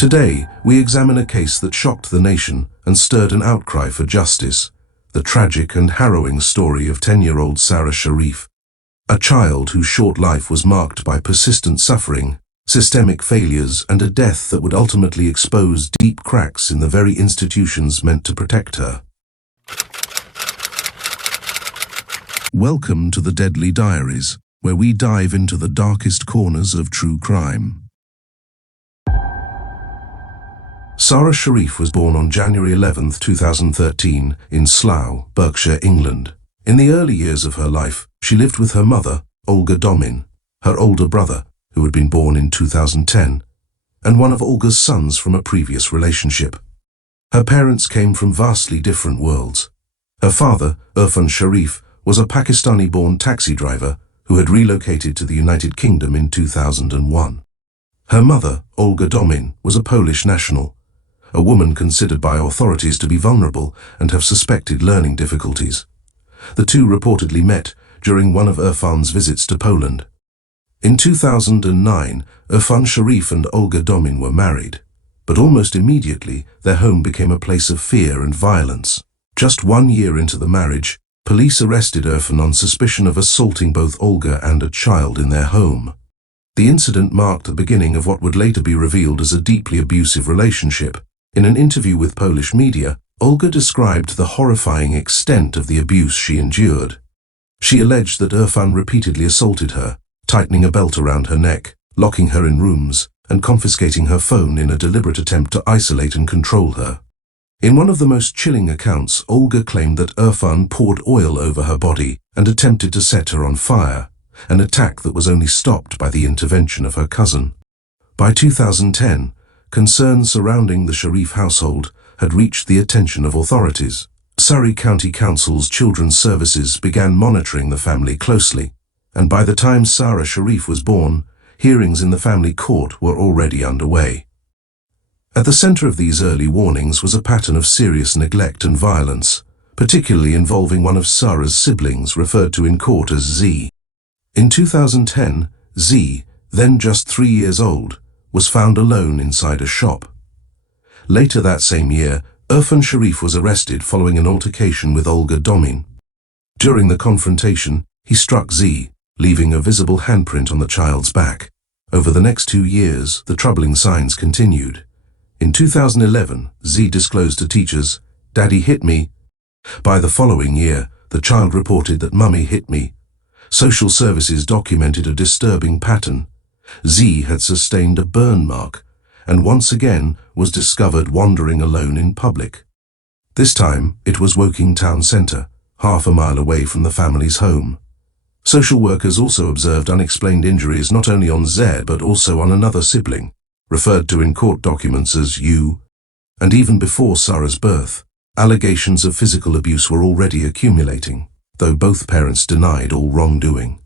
Today, we examine a case that shocked the nation and stirred an outcry for justice, the tragic and harrowing story of 10-year-old Sara Sharif, a child whose short life was marked by persistent suffering, systemic failures, and a death that would ultimately expose deep cracks in the very institutions meant to protect her. Welcome to the Deadly Diaries, where we dive into the darkest corners of true crime. Sara Sharif was born on January 11, 2013, in Slough, Berkshire, England. In the early years of her life, she lived with her mother, Olga Domin, her older brother, who had been born in 2010, and one of Olga's sons from a previous relationship. Her parents came from vastly different worlds. Her father, Irfan Sharif, was a Pakistani-born taxi driver who had relocated to the United Kingdom in 2001. Her mother, Olga Domin, was a Polish national, a woman considered by authorities to be vulnerable and have suspected learning difficulties. The two reportedly met during one of Irfan's visits to Poland. In 2009, Irfan Sharif and Olga Domin were married, but almost immediately their home became a place of fear and violence. Just 1 year into the marriage, police arrested Irfan on suspicion of assaulting both Olga and a child in their home. The incident marked the beginning of what would later be revealed as a deeply abusive relationship. In an interview with Polish media, Olga described the horrifying extent of the abuse she endured. She alleged that Irfan repeatedly assaulted her, tightening a belt around her neck, locking her in rooms, and confiscating her phone in a deliberate attempt to isolate and control her. In one of the most chilling accounts, Olga claimed that Irfan poured oil over her body and attempted to set her on fire, an attack that was only stopped by the intervention of her cousin. By 2010, concerns surrounding the Sharif household had reached the attention of authorities. Surrey County Council's Children's Services began monitoring the family closely, and by the time Sara Sharif was born, hearings in the family court were already underway. At the center of these early warnings was a pattern of serious neglect and violence, particularly involving one of Sara's siblings, referred to in court as Z. In 2010, Z, then just 3 years old, was found alone inside a shop. Later that same year, Irfan Sharif was arrested following an altercation with Olga Domin. During the confrontation, he struck Z, leaving a visible handprint on the child's back. Over the next 2 years, the troubling signs continued. In 2011, Z disclosed to teachers, "Daddy hit me." By the following year, the child reported that "Mummy hit me." Social services documented a disturbing pattern. Z had sustained a burn mark, and once again was discovered wandering alone in public. This time, it was Woking town centre, half a mile away from the family's home. Social workers also observed unexplained injuries not only on Z but also on another sibling, referred to in court documents as U. And even before Sara's birth, allegations of physical abuse were already accumulating, though both parents denied all wrongdoing.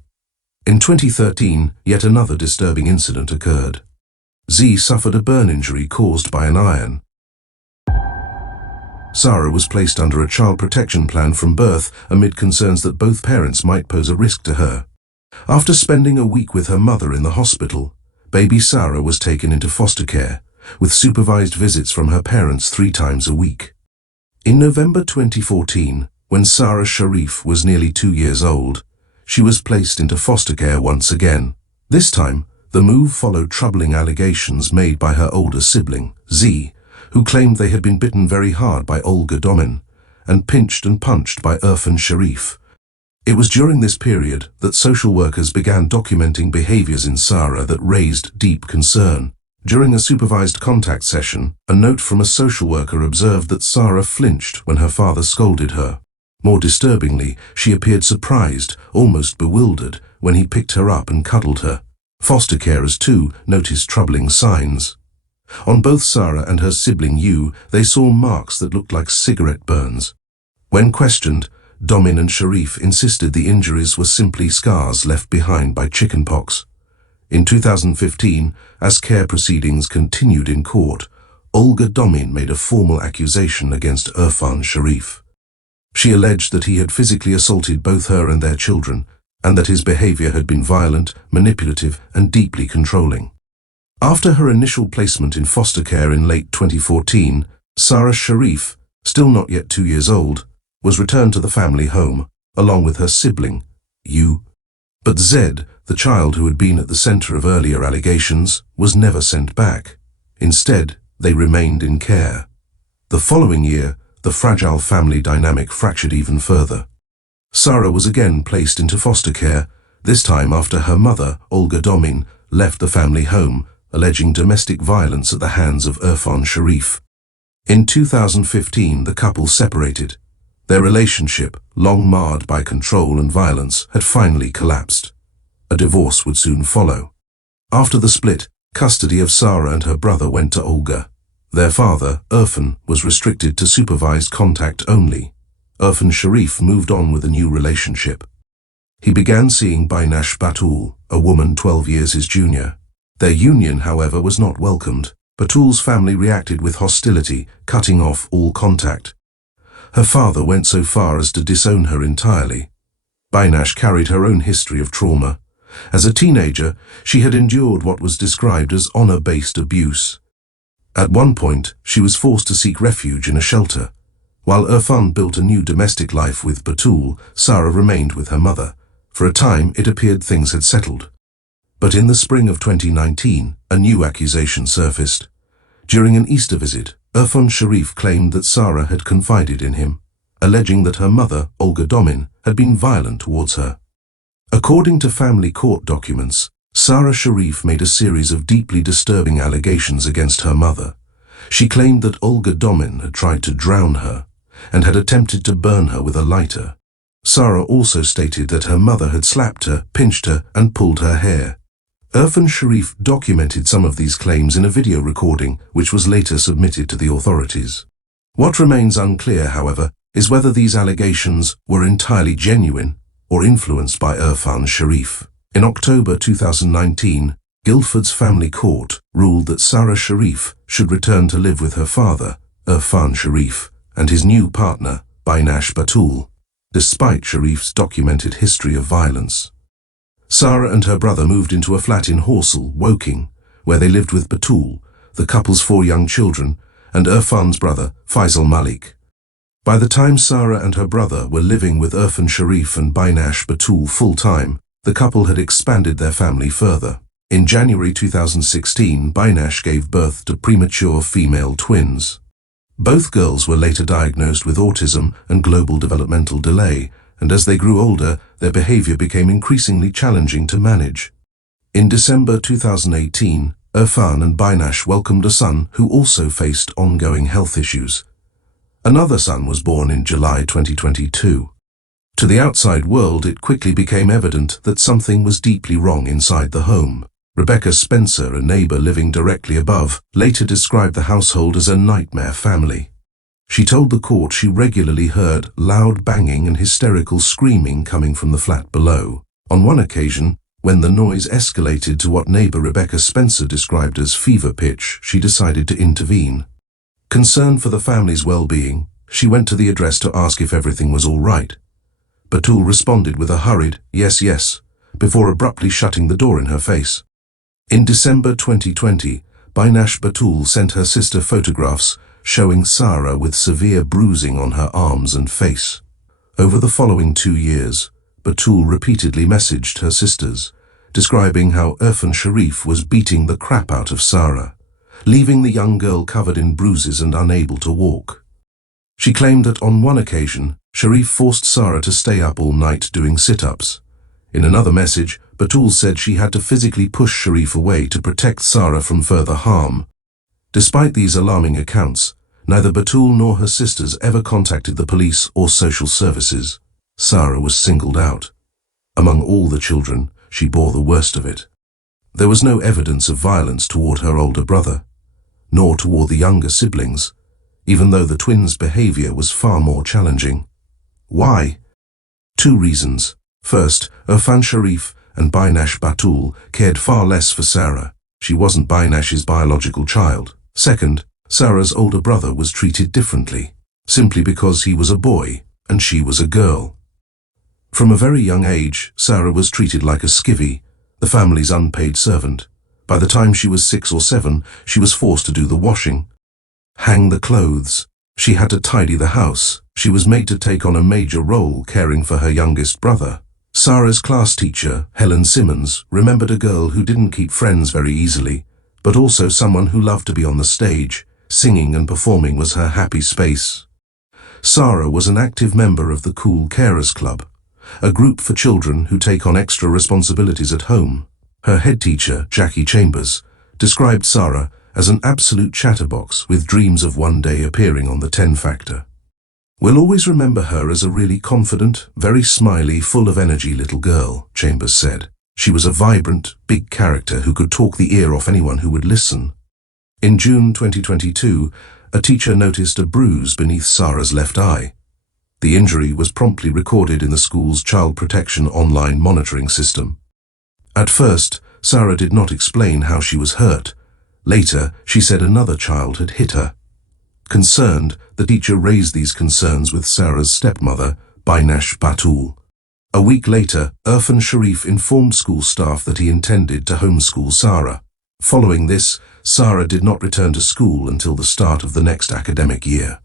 In 2013, yet another disturbing incident occurred. Z suffered a burn injury caused by an iron. Sara was placed under a child protection plan from birth amid concerns that both parents might pose a risk to her. After spending a week with her mother in the hospital, baby Sara was taken into foster care, with supervised visits from her parents 3 times a week. In November 2014, when Sara Sharif was nearly 2 years old, she was placed into foster care once again. This time, the move followed troubling allegations made by her older sibling, Z, who claimed they had been bitten very hard by Olga Domin and pinched and punched by Irfan Sharif. It was during this period that social workers began documenting behaviors in Sara that raised deep concern. During a supervised contact session, a note from a social worker observed that Sara flinched when her father scolded her. More disturbingly, she appeared surprised, almost bewildered, when he picked her up and cuddled her. Foster carers, too, noticed troubling signs. On both Sara and her sibling U, they saw marks that looked like cigarette burns. When questioned, Domin and Sharif insisted the injuries were simply scars left behind by chickenpox. In 2015, as care proceedings continued in court, Olga Domin made a formal accusation against Irfan Sharif. She alleged that he had physically assaulted both her and their children, and that his behavior had been violent, manipulative, and deeply controlling. After her initial placement in foster care in late 2014, Sara Sharif, still not yet 2 years old, was returned to the family home, along with her sibling, U. But Zed, the child who had been at the center of earlier allegations, was never sent back. Instead, they remained in care. The following year, the fragile family dynamic fractured even further. Sara was again placed into foster care, this time after her mother, Olga Domin, left the family home, alleging domestic violence at the hands of Irfan Sharif. In 2015, the couple separated. Their relationship, long marred by control and violence, had finally collapsed. A divorce would soon follow. After the split, custody of Sara and her brother went to Olga. Their father, Irfan, was restricted to supervised contact only. Irfan Sharif moved on with a new relationship. He began seeing Bainash Batul, a woman 12 years his junior. Their union, however, was not welcomed. Batul's family reacted with hostility, cutting off all contact. Her father went so far as to disown her entirely. Bainash carried her own history of trauma. As a teenager, she had endured what was described as honor-based abuse. At one point, she was forced to seek refuge in a shelter. While Irfan built a new domestic life with Batul, Sara remained with her mother. For a time, it appeared things had settled. But in the spring of 2019, a new accusation surfaced. During an Easter visit, Irfan Sharif claimed that Sara had confided in him, alleging that her mother, Olga Domin, had been violent towards her. According to family court documents, Sara Sharif made a series of deeply disturbing allegations against her mother. She claimed that Olga Domin had tried to drown her and had attempted to burn her with a lighter. Sara also stated that her mother had slapped her, pinched her, and pulled her hair. Irfan Sharif documented some of these claims in a video recording, which was later submitted to the authorities. What remains unclear, however, is whether these allegations were entirely genuine or influenced by Irfan Sharif. In October 2019, Guildford's family court ruled that Sara Sharif should return to live with her father, Irfan Sharif, and his new partner, Bainash Batul, despite Sharif's documented history of violence. Sara and her brother moved into a flat in Horsell, Woking, where they lived with Batul, the couple's 4 young children, and Irfan's brother, Faisal Malik. By the time Sara and her brother were living with Irfan Sharif and Bainash Batul full-time, the couple had expanded their family further. In January 2016, Bainash gave birth to premature female twins. Both girls were later diagnosed with autism and global developmental delay, and as they grew older, their behavior became increasingly challenging to manage. In December 2018, Irfan and Bainash welcomed a son who also faced ongoing health issues. Another son was born in July 2022. To the outside world, it quickly became evident that something was deeply wrong inside the home. Rebecca Spencer, a neighbor living directly above, later described the household as a nightmare family. She told the court she regularly heard loud banging and hysterical screaming coming from the flat below. On one occasion, when the noise escalated to what neighbor Rebecca Spencer described as fever pitch, she decided to intervene. Concerned for the family's well-being, she went to the address to ask if everything was all right. Batul responded with a hurried, "Yes, yes," before abruptly shutting the door in her face. In December 2020, Bainash Batul sent her sister photographs showing Sara with severe bruising on her arms and face. Over the following 2 years, Batul repeatedly messaged her sisters, describing how Irfan Sharif was beating the crap out of Sara, leaving the young girl covered in bruises and unable to walk. She claimed that on one occasion, Sharif forced Sara to stay up all night doing sit-ups. In another message, Batul said she had to physically push Sharif away to protect Sara from further harm. Despite these alarming accounts, neither Batul nor her sisters ever contacted the police or social services. Sara was singled out. Among all the children, she bore the worst of it. There was no evidence of violence toward her older brother, nor toward the younger siblings, even though the twins' behavior was far more challenging. Why? 2 reasons. First, Irfan Sharif and Bainash Batul cared far less for Sara. She wasn't Bainash's biological child. Second, Sara's older brother was treated differently, simply because he was a boy and she was a girl. From a very young age, Sara was treated like a skivvy, the family's unpaid servant, By the time she was 6 or 7, she was forced to do the washing, hang the clothes. She had to tidy the house. She was made to take on a major role caring for her youngest brother. Sara's class teacher, Helen Simmons, remembered a girl who didn't keep friends very easily, but also someone who loved to be on the stage. Singing and performing was her happy space. Sara was an active member of the Cool Carers Club, a group for children who take on extra responsibilities at home. Her head teacher, Jackie Chambers, described Sara as an absolute chatterbox with dreams of one day appearing on the 10 Factor. "We'll always remember her as a really confident, very smiley, full of energy little girl," Chambers said. "She was a vibrant, big character who could talk the ear off anyone who would listen." In June 2022, a teacher noticed a bruise beneath Sara's left eye. The injury was promptly recorded in the school's child protection online monitoring system. At first, Sara did not explain how she was hurt. Later, she said another child had hit her. Concerned, the teacher raised these concerns with Sara's stepmother, Bainash Batul. A week later, Sara Sharif informed school staff that he intended to homeschool Sara. Following this, Sara did not return to school until the start of the next academic year.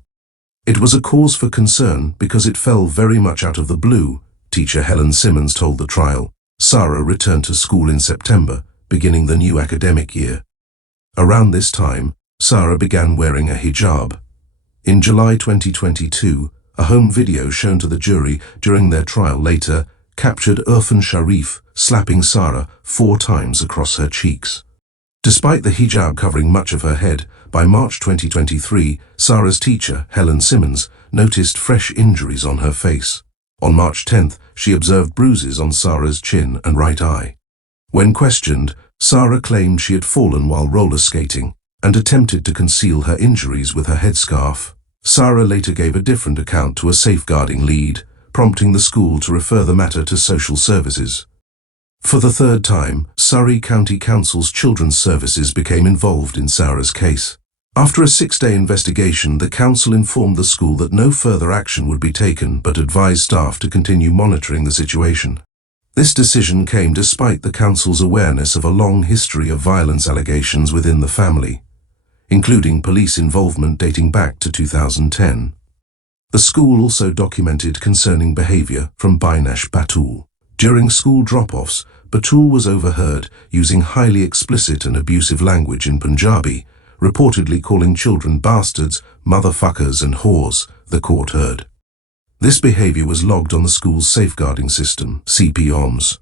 "It was a cause for concern because it fell very much out of the blue," teacher Helen Simmons told the trial. Sara returned to school in September, beginning the new academic year. Around this time, Sara began wearing a hijab. In July 2022, a home video shown to the jury during their trial later captured Sara Sharif slapping Sara 4 times across her cheeks. Despite the hijab covering much of her head, by March 2023, Sara's teacher, Helen Simmons, noticed fresh injuries on her face. On March 10th, she observed bruises on Sara's chin and right eye. When questioned, Sara claimed she had fallen while roller skating and attempted to conceal her injuries with her headscarf. Sara later gave a different account to a safeguarding lead, prompting the school to refer the matter to social services. For the 3rd time, Surrey County Council's Children's Services became involved in Sara's case. After a 6-day investigation, the council informed the school that no further action would be taken but advised staff to continue monitoring the situation. This decision came despite the council's awareness of a long history of violence allegations within the family, including police involvement dating back to 2010. The school also documented concerning behavior from Bainash Batul. During school drop-offs, Batul was overheard using highly explicit and abusive language in Punjabi, reportedly calling children bastards, motherfuckers and whores, the court heard. This behavior was logged on the school's safeguarding system, CPOMS.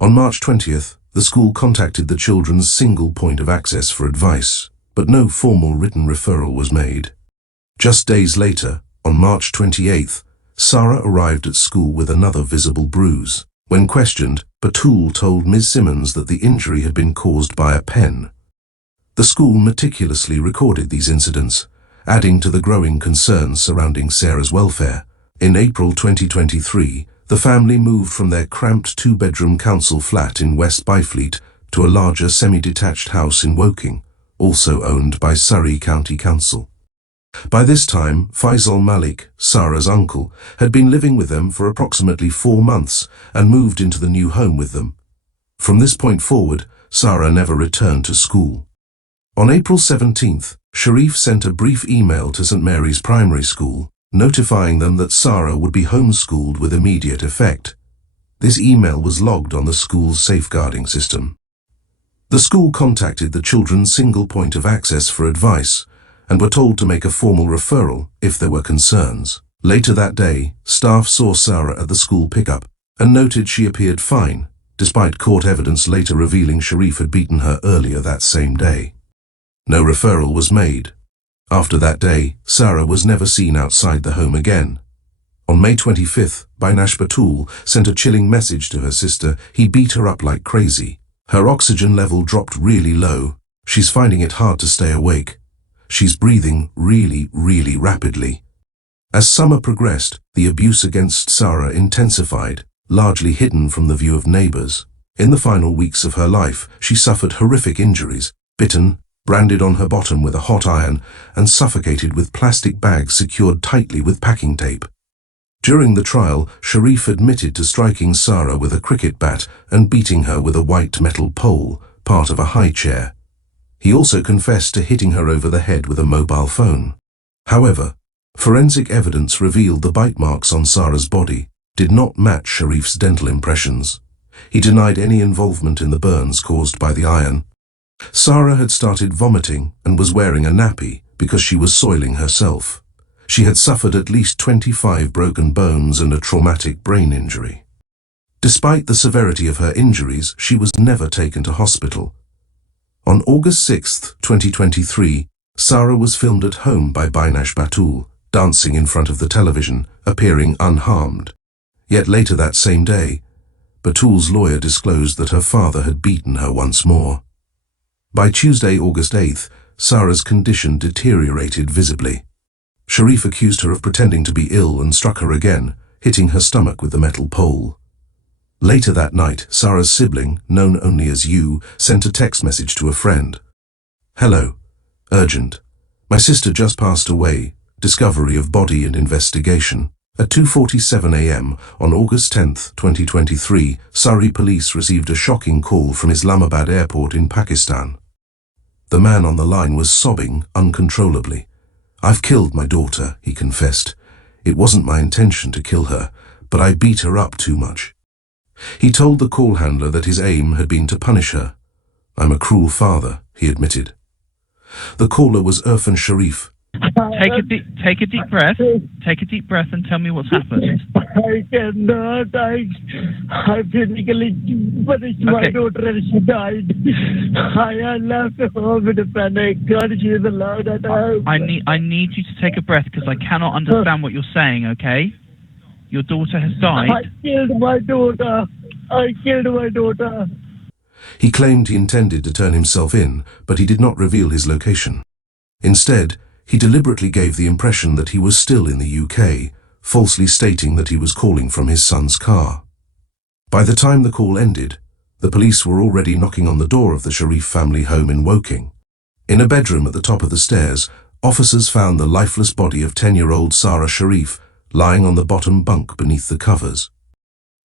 On March 20th, the school contacted the children's single point of access for advice, but no formal written referral was made. Just days later, on March 28th, Sara arrived at school with another visible bruise. When questioned, Batul told Ms. Simmons that the injury had been caused by a pen. The school meticulously recorded these incidents, adding to the growing concerns surrounding Sara's welfare. In April 2023, the family moved from their cramped 2-bedroom council flat in West Byfleet to a larger semi-detached house in Woking, also owned by Surrey County Council. By this time, Faisal Malik, Sara's uncle, had been living with them for approximately 4 months and moved into the new home with them. From this point forward, Sara never returned to school. On April 17th, Sharif sent a brief email to St. Mary's Primary School, notifying them that Sara would be homeschooled with immediate effect. This email was logged on the school's safeguarding system. The school contacted the children's single point of access for advice, and were told to make a formal referral if there were concerns. Later that day, staff saw Sara at the school pickup and noted she appeared fine, despite court evidence later revealing Sharif had beaten her earlier that same day. No referral was made. After that day, Sara was never seen outside the home again. On May 25th, Bainash Batul sent a chilling message to her sister. He beat her up like crazy. Her oxygen level dropped really low. She's finding it hard to stay awake. She's breathing really, really rapidly. As summer progressed, the abuse against Sara intensified, largely hidden from the view of neighbors. In the final weeks of her life, she suffered horrific injuries, bitten, branded on her bottom with a hot iron, and suffocated with plastic bags secured tightly with packing tape. During the trial, Sharif admitted to striking Sara with a cricket bat and beating her with a white metal pole, part of a high chair. He also confessed to hitting her over the head with a mobile phone. However, forensic evidence revealed the bite marks on Sara's body did not match Sharif's dental impressions. He denied any involvement in the burns caused by the iron. Sara had started vomiting and was wearing a nappy because she was soiling herself. She had suffered at least 25 broken bones and a traumatic brain injury. Despite the severity of her injuries, she was never taken to hospital. On August 6, 2023, Sara was filmed at home by Binash Batul, dancing in front of the television, appearing unharmed. Yet later that same day, Batul's lawyer disclosed that her father had beaten her once more. By Tuesday, August 8, Sara's condition deteriorated visibly. Sharif accused her of pretending to be ill and struck her again, hitting her stomach with the metal pole. Later that night, Sara's sibling, known only as You, sent a text message to a friend. "Hello. Urgent. My sister just passed away. Discovery of body and investigation." At 2:47 a.m. on August 10, 2023, Surrey police received a shocking call from Islamabad airport in Pakistan. The man on the line was sobbing uncontrollably. "I've killed my daughter," he confessed. "It wasn't my intention to kill her, but I beat her up too much." He told the call handler that his aim had been to punish her. "I'm a cruel father," he admitted. The caller was Irfan Sharif. Take a deep breath. Take a deep breath and tell me what's happened. I cannot. I physically punished my daughter and she died. I left home in a panic. God, she is allowed at home. I need you to take a breath because I cannot understand what you're saying, okay? Your daughter has died. I killed my daughter. He claimed he intended to turn himself in, but he did not reveal his location. Instead, he deliberately gave the impression that he was still in the UK, falsely stating that he was calling from his son's car. By the time the call ended, the police were already knocking on the door of the Sharif family home in Woking. In a bedroom at the top of the stairs, officers found the lifeless body of 10-year-old Sara Sharif lying on the bottom bunk beneath the covers.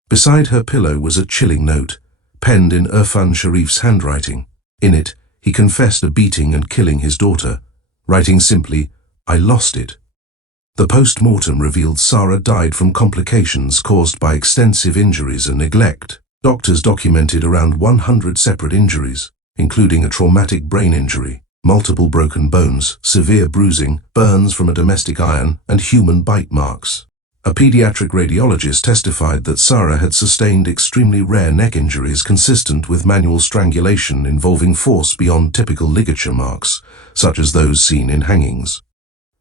Beside her pillow was a chilling note, penned in Irfan Sharif's handwriting. In it, he confessed to beating and killing his daughter, writing simply, "I lost it." The post-mortem revealed Sara died from complications caused by extensive injuries and neglect. Doctors documented around 100 separate injuries, including a traumatic brain injury, multiple broken bones, severe bruising, burns from a domestic iron, and human bite marks. A pediatric radiologist testified that Sara had sustained extremely rare neck injuries consistent with manual strangulation involving force beyond typical ligature marks, such as those seen in hangings.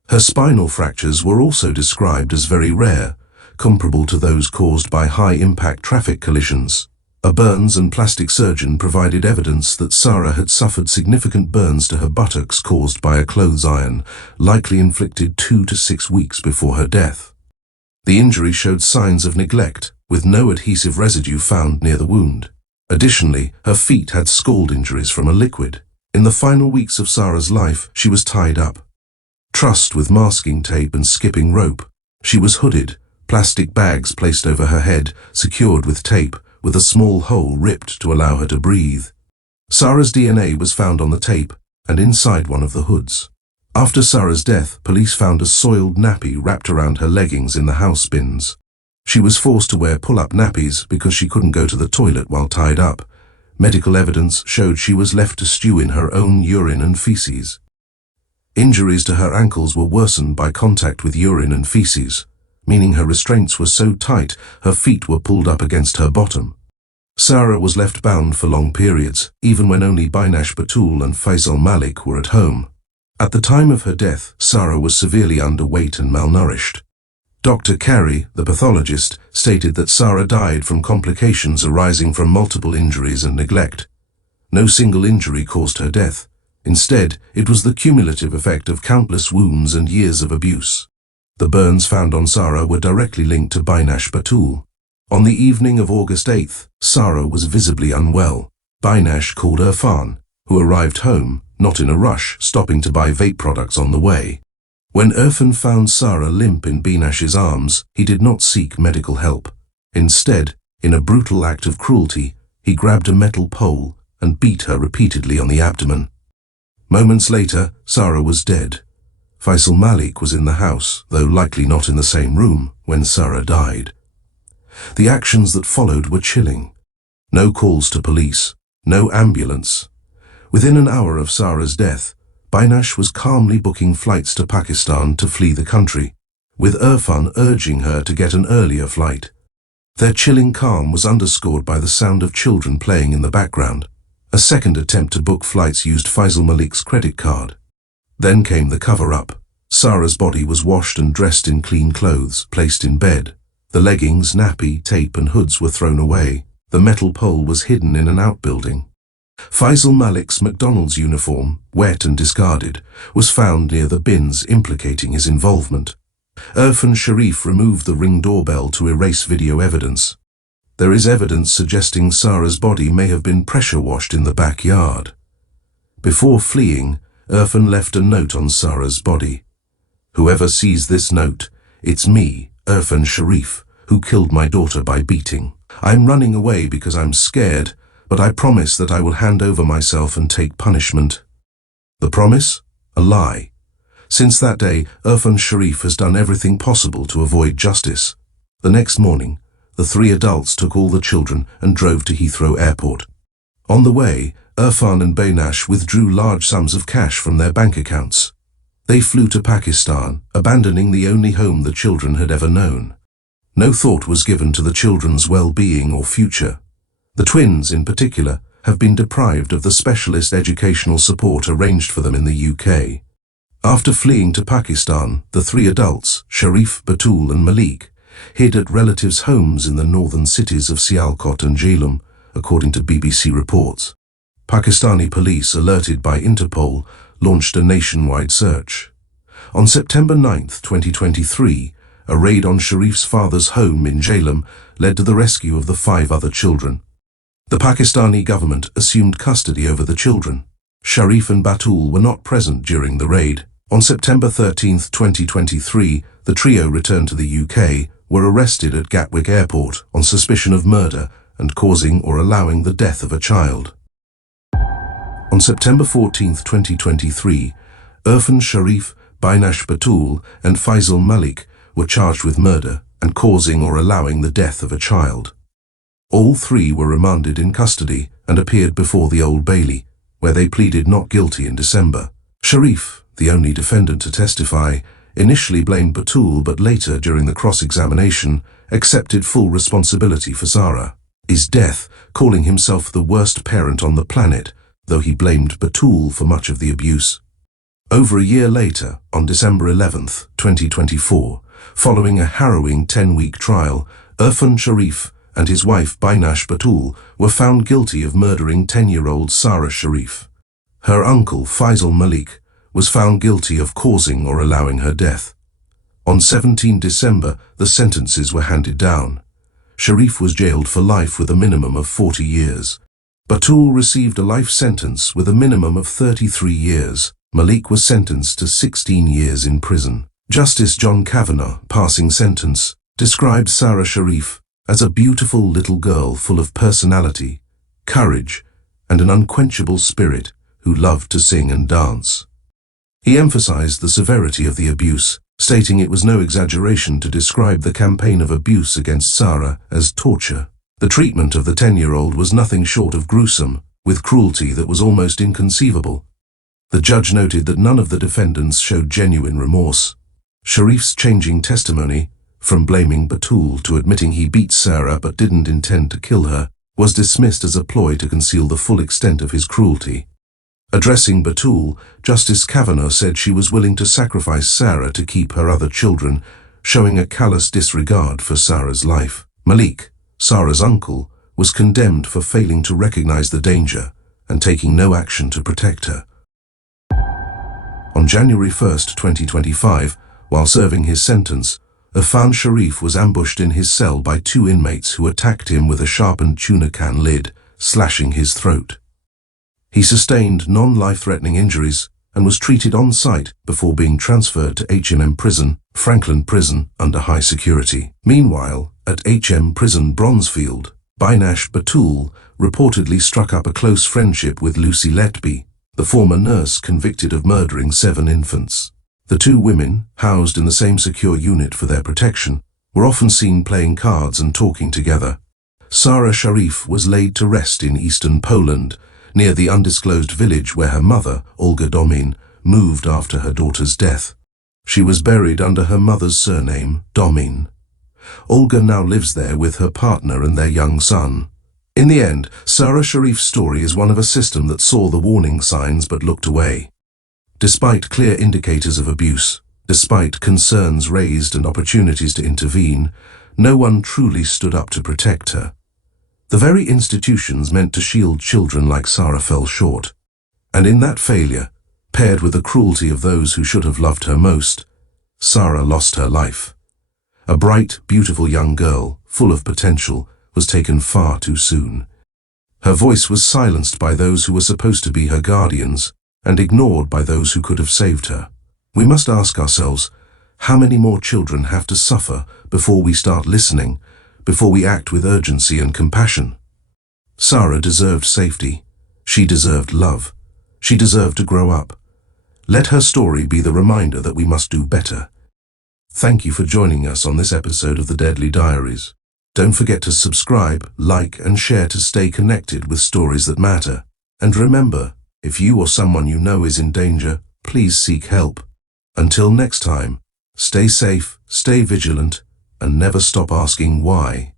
Her spinal fractures were also described as very rare, comparable to those caused by high-impact traffic collisions. A burns and plastic surgeon provided evidence that Sara had suffered significant burns to her buttocks caused by a clothes iron, likely inflicted 2 to 6 weeks before her death. The injury showed signs of neglect, with no adhesive residue found near the wound. Additionally, her feet had scald injuries from a liquid. In the final weeks of Sara's life, she was tied up, trussed with masking tape and skipping rope. She was hooded, plastic bags placed over her head, secured with tape, with a small hole ripped to allow her to breathe. Sara's DNA was found on the tape and inside one of the hoods. After Sara's death, police found a soiled nappy wrapped around her leggings in the house bins. She was forced to wear pull-up nappies because she couldn't go to the toilet while tied up. Medical evidence showed she was left to stew in her own urine and feces. Injuries to her ankles were worsened by contact with urine and feces, meaning her restraints were so tight her feet were pulled up against her bottom. Sara was left bound for long periods, even when only Binash Batul and Faisal Malik were at home. At the time of her death, Sara was severely underweight and malnourished. Dr. Carey, the pathologist, stated that Sara died from complications arising from multiple injuries and neglect. No single injury caused her death. Instead, it was the cumulative effect of countless wounds and years of abuse. The burns found on Sara were directly linked to Binash Batul. On the evening of August 8th, Sara was visibly unwell. Binash called Irfan, who arrived home, not in a rush, stopping to buy vape products on the way. When Irfan found Sara limp in Binash's arms, he did not seek medical help. Instead, in a brutal act of cruelty, he grabbed a metal pole, and beat her repeatedly on the abdomen. Moments later, Sara was dead. Faisal Malik was in the house, though likely not in the same room, when Sara died. The actions that followed were chilling. No calls to police, no ambulance. Within an hour of Sara's death, Bainash was calmly booking flights to Pakistan to flee the country, with Irfan urging her to get an earlier flight. Their chilling calm was underscored by the sound of children playing in the background. A second attempt to book flights used Faisal Malik's credit card. Then came the cover-up. Sara's body was washed and dressed in clean clothes, placed in bed. The leggings, nappy, tape and hoods were thrown away. The metal pole was hidden in an outbuilding. Faisal Malik's McDonald's uniform, wet and discarded, was found near the bins, implicating his involvement. Irfan Sharif removed the Ring doorbell to erase video evidence. There is evidence suggesting Sara's body may have been pressure washed in the backyard. Before fleeing, Irfan left a note on Sara's body. "Whoever sees this note, it's me, Irfan Sharif, who killed my daughter by beating. I'm running away because I'm scared, but I promise that I will hand over myself and take punishment." The promise? A lie. Since that day, Irfan Sharif has done everything possible to avoid justice. The next morning, the three adults took all the children and drove to Heathrow Airport. On the way, Irfan and Bainash withdrew large sums of cash from their bank accounts. They flew to Pakistan, abandoning the only home the children had ever known. No thought was given to the children's well-being or future. The twins, in particular, have been deprived of the specialist educational support arranged for them in the UK. After fleeing to Pakistan, the three adults, Sharif, Batul and Malik, hid at relatives' homes in the northern cities of Sialkot and Jhelum, according to BBC reports. Pakistani police, alerted by Interpol, launched a nationwide search. On September 9, 2023, a raid on Sharif's father's home in Jhelum led to the rescue of the 5 other children. The Pakistani government assumed custody over the children. Sharif and Batul were not present during the raid. On September 13, 2023, the trio returned to the UK, were arrested at Gatwick Airport on suspicion of murder and causing or allowing the death of a child. On September 14, 2023, Irfan Sharif, Bainash Batul and Faisal Malik were charged with murder and causing or allowing the death of a child. All 3 were remanded in custody and appeared before the Old Bailey, where they pleaded not guilty in December. Sharif, the only defendant to testify, initially blamed Batul but later, during the cross-examination, accepted full responsibility for Sara's death, calling himself the worst parent on the planet, though he blamed Batul for much of the abuse. Over a year later, on December 11, 2024, following a harrowing 10-week trial, Irfan Sharif and his wife Bainash Batul were found guilty of murdering 10-year-old Sara Sharif. Her uncle, Faisal Malik, was found guilty of causing or allowing her death. On 17 December, the sentences were handed down. Sharif was jailed for life with a minimum of 40 years. Batul received a life sentence with a minimum of 33 years. Malik was sentenced to 16 years in prison. Justice John Kavanagh, passing sentence, described Sara Sharif as a beautiful little girl full of personality, courage, and an unquenchable spirit who loved to sing and dance. He emphasized the severity of the abuse, stating it was no exaggeration to describe the campaign of abuse against Sara as torture. The treatment of the 10-year-old was nothing short of gruesome, with cruelty that was almost inconceivable. The judge noted that none of the defendants showed genuine remorse. Sharif's changing testimony, from blaming Batul to admitting he beat Sara but didn't intend to kill her, was dismissed as a ploy to conceal the full extent of his cruelty. Addressing Batul, Justice Kavanagh said she was willing to sacrifice Sara to keep her other children, showing a callous disregard for Sara's life. Malik, Sara's uncle, was condemned for failing to recognize the danger and taking no action to protect her. On January 1, 2025, while serving his sentence, Irfan Sharif was ambushed in his cell by 2 inmates who attacked him with a sharpened tuna can lid, slashing his throat. He sustained non-life-threatening injuries and was treated on-site before being transferred to HM Prison, Franklin Prison, under high security. Meanwhile, at HM Prison Bronzefield, Bainash Batul reportedly struck up a close friendship with Lucy Letby, the former nurse convicted of murdering 7 infants. The 2 women, housed in the same secure unit for their protection, were often seen playing cards and talking together. Sara Sharif was laid to rest in eastern Poland, near the undisclosed village where her mother, Olga Domin, moved after her daughter's death. She was buried under her mother's surname, Domin. Olga now lives there with her partner and their young son. In the end, Sara Sharif's story is one of a system that saw the warning signs but looked away. Despite clear indicators of abuse, despite concerns raised and opportunities to intervene, no one truly stood up to protect her. The very institutions meant to shield children like Sara fell short. And in that failure, paired with the cruelty of those who should have loved her most, Sara lost her life. A bright, beautiful young girl, full of potential, was taken far too soon. Her voice was silenced by those who were supposed to be her guardians, and ignored by those who could have saved her. We must ask ourselves, how many more children have to suffer before we start listening, before we act with urgency and compassion? Sara deserved safety. She deserved love. She deserved to grow up. Let her story be the reminder that we must do better. Thank you for joining us on this episode of The Deadly Diaries. Don't forget to subscribe, like, and share to stay connected with stories that matter. And remember, if you or someone you know is in danger, please seek help. Until next time, stay safe, stay vigilant, and never stop asking why.